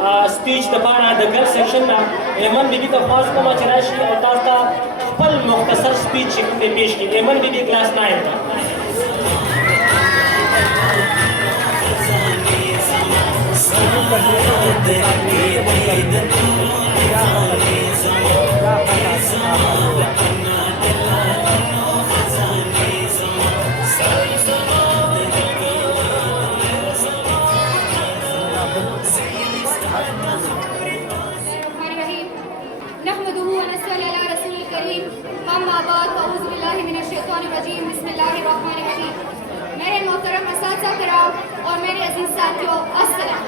Speech د پاره د ګل section نه ایمن بیبي ته خواست کوم چې راشي او تاسو ته خپل مختصر سپیچ پیش کړي. ایمن بیبي کلاس 9 ته. نحمده ونصلي على رسول الكريم اما بعد فاعوذ باللہ من الشیطان الرجیم بسم اللہ الرحمن الرحیم. میرے محترم اساتذہ کرام اور میرے عزیز ساتھیوں السلام.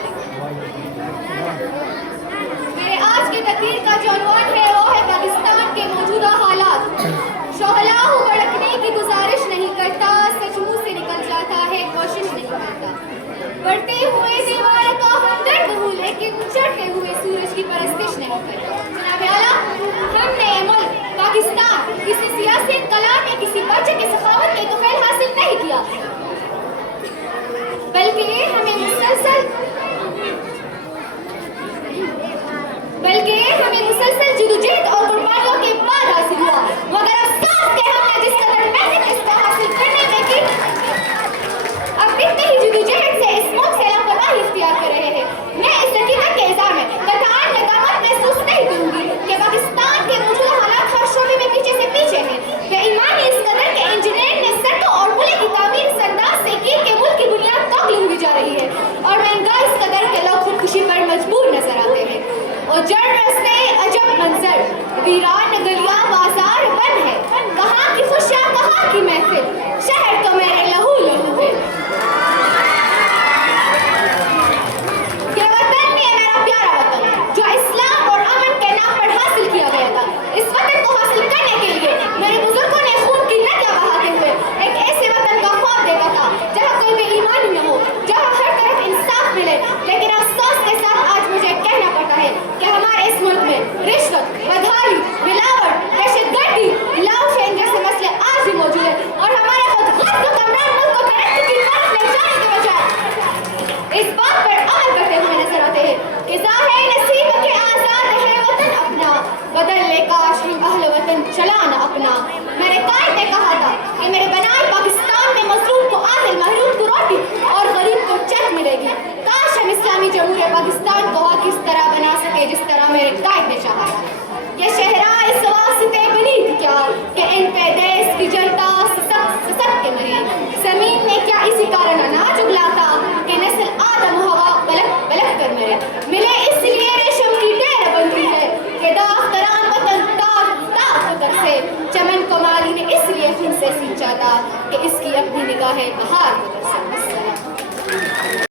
میرے آج کی تقریر کا جو عنوان ہے وہ ہے پاکستان کے موجودہ حالات. شعلہ بھڑکنے کی گزارش نہیں کرتا, سچ منہ سے نکل جاتا ہے, کوشش نہیں کرتا. بڑھتے ہوئے دیوار کا ہمدرد ہوں لیکن چڑھتے ہوئے سورج کی پرستش نہیں کرتا. جناب اعلیٰ, ہم نے ملک پاکستان کسی سیاسی انقلاب میں کسی بچے کی سخاوت کے توفیل حاصل نہیں کیا, بلکہ ہمیں مسلسل جدوجہد اور قربانیوں کے بعد حاصل ہوا. مگر افسوس کہ ہم نے جس قدر محنت اس کو حاصل کرنے میں کی, اب اتنی ہی جدوجہد سے اس ملک سے لاپرواہی اختیار کر رہے ہیں. میں اس حقیقت کے اظہار میں قطعاً ندامت محسوس نہیں کروں گی کہ پاکستان کے موجودہ حالات ہر شعبے میں پیچھے سے پیچھے ہیں. بے ایمانی اس قدر کہ انجینئر نے سڑکوں اور پلوں کی تعمیر اس انداز سے کی کہ ملک کی بنیاد تخلی ہوئی جا رہی ہے, اور مہنگائی اس قدر کہ لوگ خودکشی پر مجبور نظر آتے ہیں. اور جڑ رستے عجب منظر, ویران گلیاں بازار بند ہے, کہاں کی خوشیاں کہاں کی محفل, شہر تو میرے لہو لہو ہے. یہ وطن ہے میرا پیارا وطن جو اسلام اور امن کے نام پر حاصل کیا گیا تھا. اس وطن کو حاصل کرنے کے لیے میرے بزرگوں نے خون کی ندیاں بہاتے ہوئے ایک ایسے وطن کا خواب دیکھا تھا جہاں کوئی بے ایمانی نہ ہو, جہاں ہر طرف انصاف ملے. لیکن افسوس کے ساتھ آج مجھے کہنا پڑتا ہے کہ ہمارے اس ملک میں رشوت, بدحالی, ملاوٹ, دہشت گردی, لاؤ شین جیسے مسئلے آج بھی موجود ہیں, اور ہمارے خود غرب حکمران ملک کو ترقی کی طرف لے جانے کے بجائے اس بات پر عمل کرتے ہوئے نظر آتے ہیں کہ ظاہر نصیب کے آزاد ہے وطن اپنا, بدل لے کاش ہم اہل وطن چلانا اپنا. میرے قائد نے کہا تھا کہ میرے بنائے پاکستان میں مظلوم کو عادل, محروم کو روٹی اور غریب کو چٹ ملے گی. کاش ہم اسلامی جمہوریہ پاکستان کو اس طرح بنا سکے جس طرح میرے قائد نے چاہا تھا. یہ شہراء اس واسطے بنی تھی کیا کہ ان پہ دیس کی جنتا سسک کے مری. زمین نے کیا اسی کارن اناج اگلا تھا کہ نسل آدم و ہوا بلک بلک کر مرے. ملے اس لیے ریشم کی ڈیر بندی ہے کہ داختران وطن تاک تاک اتر سے. چمن کو مالی نے اس لیے خون سے سینچا تھا کہ اس کی اپنی نگاہ بہار اتر سے.